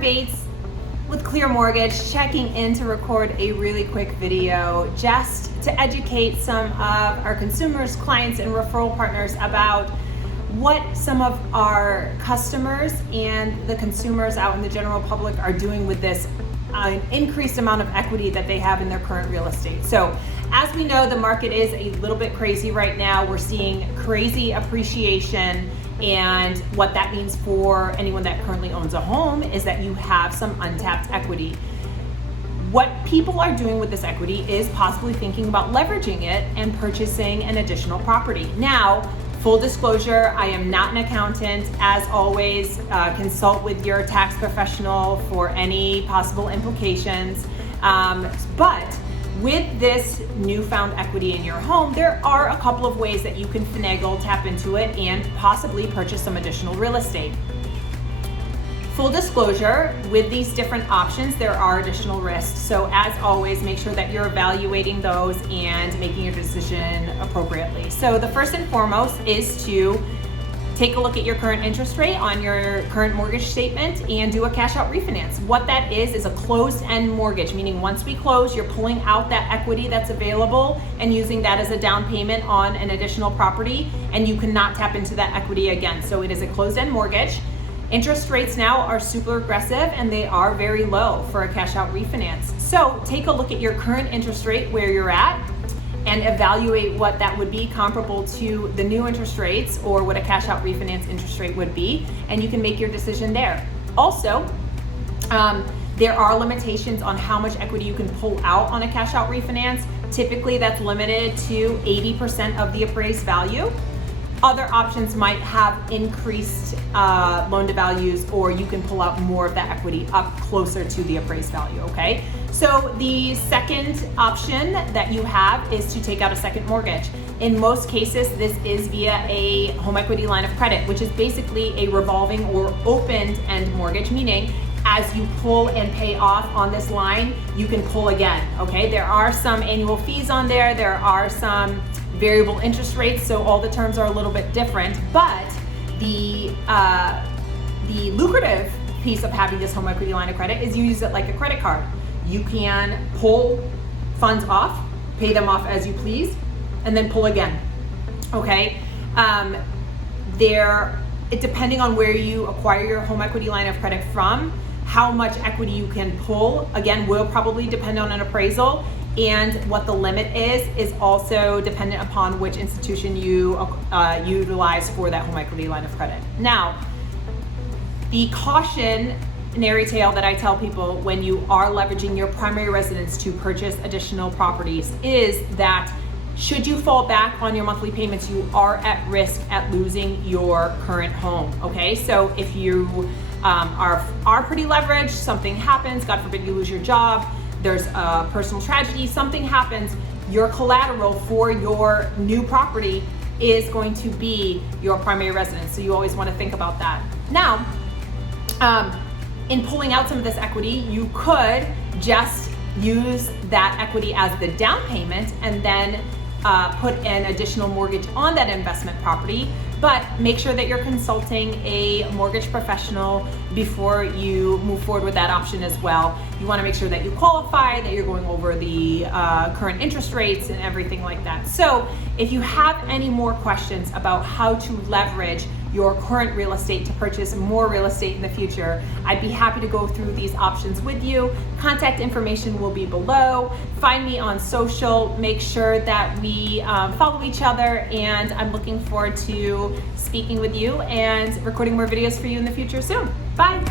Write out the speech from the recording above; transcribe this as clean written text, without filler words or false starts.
Bates with Clear Mortgage, checking in to record a really quick video just to educate some of our consumers, clients, and referral partners about what some of our customers and the consumers out in the general public are doing with this increased amount of equity that they have in their current real estate. So as we know, the market is a little bit crazy right now. We're seeing crazy appreciation, and what that means for anyone that currently owns a home is that you have some untapped equity. What people are doing with this equity is possibly thinking about leveraging it and purchasing an additional property. Now, full disclosure, I am not an accountant. As always, consult with your tax professional for any possible implications. But with this newfound equity in your home, there are a couple of ways that you can finagle, tap into it, and possibly purchase some additional real estate. Full disclosure, with these different options, there are additional risks. So as always, make sure that you're evaluating those and making your decision appropriately. So the first and foremost is to take a look at your current interest rate on your current mortgage statement and do a cash out refinance. What that is a closed-end mortgage, meaning once we close, you're pulling out that equity that's available and using that as a down payment on an additional property, and you cannot tap into that equity again. So it is a closed-end mortgage. Interest rates now are super aggressive and they are very low for a cash out refinance. So take a look at your current interest rate, where you're at, and evaluate what that would be comparable to the new interest rates or what a cash out refinance interest rate would be, and you can make your decision there. Also, there are limitations on how much equity you can pull out on a cash out refinance. Typically that's limited to 80% of the appraised value. Other options might have increased loan to values, or you can pull out more of that equity up closer to the appraised value, okay? So the second option that you have is to take out a second mortgage. In most cases, this is via a home equity line of credit, which is basically a revolving or open-end mortgage, meaning as you pull and pay off on this line, you can pull again, okay? There are some annual fees on there. There are some variable interest rates, so all the terms are a little bit different, but the lucrative piece of having this home equity line of credit is you use it like a credit card. You can pull funds off, pay them off as you please, and then pull again, okay? Depending on where you acquire your home equity line of credit from, how much equity you can pull, again, will probably depend on an appraisal, and what the limit is also dependent upon which institution you utilize for that home equity line of credit. Now, the cautionary tale that I tell people when you are leveraging your primary residence to purchase additional properties is that should you fall back on your monthly payments, you are at risk at losing your current home, okay? So if you are pretty leveraged, something happens, God forbid you lose your job, there's a personal tragedy, something happens, your collateral for your new property is going to be your primary residence. So you always want to think about that. Now, in pulling out some of this equity, you could just use that equity as the down payment and then put an additional mortgage on that investment property, but make sure that you're consulting a mortgage professional before you move forward with that option as well. You want to make sure that you qualify, that you're going over the current interest rates and everything like that. So if you have any more questions about how to leverage your current real estate to purchase more real estate in the future, I'd be happy to go through these options with you. Contact information will be below. Find me on social. Make sure that we follow each other, and I'm looking forward to speaking with you and recording more videos for you in the future soon. Bye.